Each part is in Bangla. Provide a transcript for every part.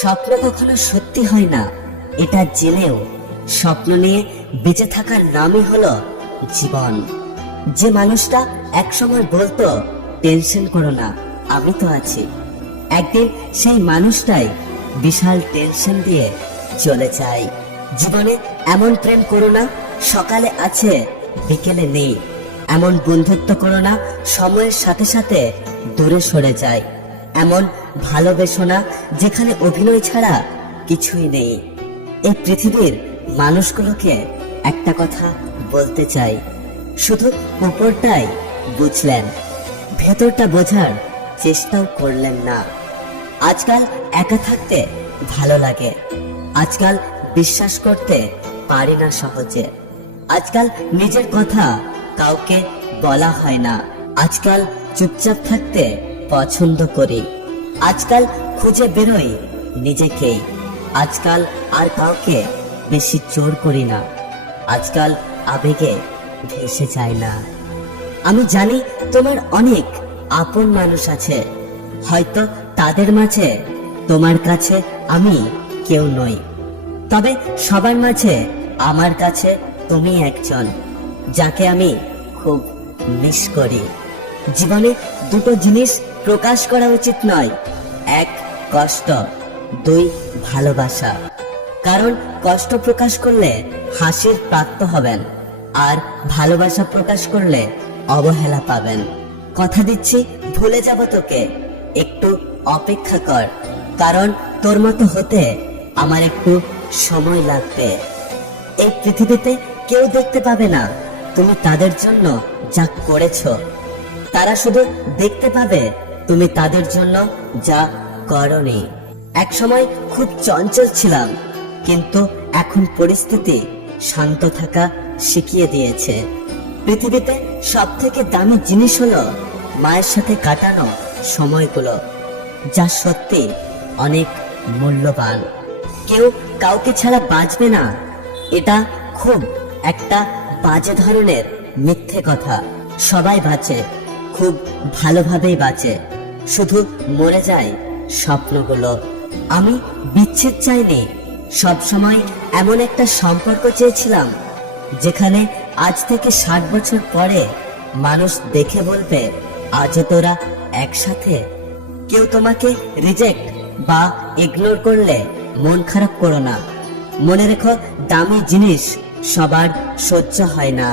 স্বপ্ন কখনো সত্যি হয় না। এটা জেনেও স্বপ্ন নিয়ে বেঁচে থাকার নামই হলো জীবন। যে মানুষটা একসময় বলতো, টেনশন করো না, আমি তো আছি। একদিন সেই মানুষটাই বিশাল টেনশন দিয়ে চলে যায়। জীবনে এমন প্রেম করো না, সকালে আছে, বিকেলে নেই। এমন বন্ধুত্ব করো না, সময়ের সাথে সাথে দূরে সরে যায়। এমন ভালোবেসো না যেখানে অভিনয় ছাড়া কিছুই নেই। এই পৃথিবীর মানুষগুলোকে একটা কথা বলতে চাই। শুধু উপরটাই বুঝলেন, ভেতরটা বোঝার চেষ্টাও করলেন না। আজকাল একা থাকতে ভালো লাগে, আজকাল বিশ্বাস করতে পারি না সহজে। আজকাল নিজের কথা কাউকে বলা হয় না, আজকাল চুপচাপ থাকতে পছন্দ করি। আজকাল খুঁজে বেরোই নিজেকেই। আজকাল আর কাউকে বেশি জোর করি না। আজকাল আবেগে ভেসে যায় না। আমি জানি তোমার অনেক আপন মানুষ আছে। হয়তো তাদের মাঝে তোমার কাছে আমি কেউ নই। তবে সবার মাঝে আমার কাছে তুমি একজন, যাকে আমি খুব মিস করি। জীবনে দুটো জিনিস প্রকাশ করা উচিত নয়। এক, কষ্ট। দুই, ভালোবাসা। কারণ কষ্ট প্রকাশ করলে হাসির প্রাপ্ত হবেন। আর ভালোবাসা প্রকাশ করলে অবহেলা পাবেন। কথা দিচ্ছি, ভুলে যাব তোকে। একটু অপেক্ষা কর। কারণ তোর মতো হতে আমার একটু সময় লাগবে। এই পৃথিবীতে কেউ দেখতে পাবে না তুমি তাদের জন্য যা করেছ। তারা শুধু দেখতে পাবে তুমি তাদের জন্য যা করনি। এক সময় খুব চঞ্চল ছিলাম, কিন্তু এখন পরিস্থিতি শান্ত থাকা শিখিয়ে দিয়েছে। পৃথিবীতে সব থেকে দামি জিনিস হলো মায়ের সাথে কাটানো সময়গুলো, যা সত্যি অনেক মূল্যবান। কেউ কাউকে ছাড়া বাঁচবে না, এটা খুব একটা বাজে ধরনের মিথ্যে কথা। সবাই বাঁচে, খুব ভালোভাবেই বাঁচে। শুধু মরে যায় স্বপ্নগুলো। আমি বিচ্ছেদ চাইনি। সবসময় এমন একটা সম্পর্ক চেয়েছিলাম, যেখানে আজ থেকে ষাট বছর পরে মানুষ দেখে বলবে, আজও তোরা একসাথে। কেউ তোমাকে রিজেক্ট বা ইগনোর করলে মন খারাপ করো না। মনে রেখো, দামি জিনিস সবার সহ্য হয় না।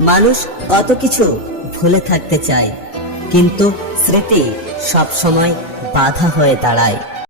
মানুষ কত কিছু ভুলে থাকতে চায়, কিন্তু স্মৃতি সব সময় বাধা হয়ে দাঁড়ায়।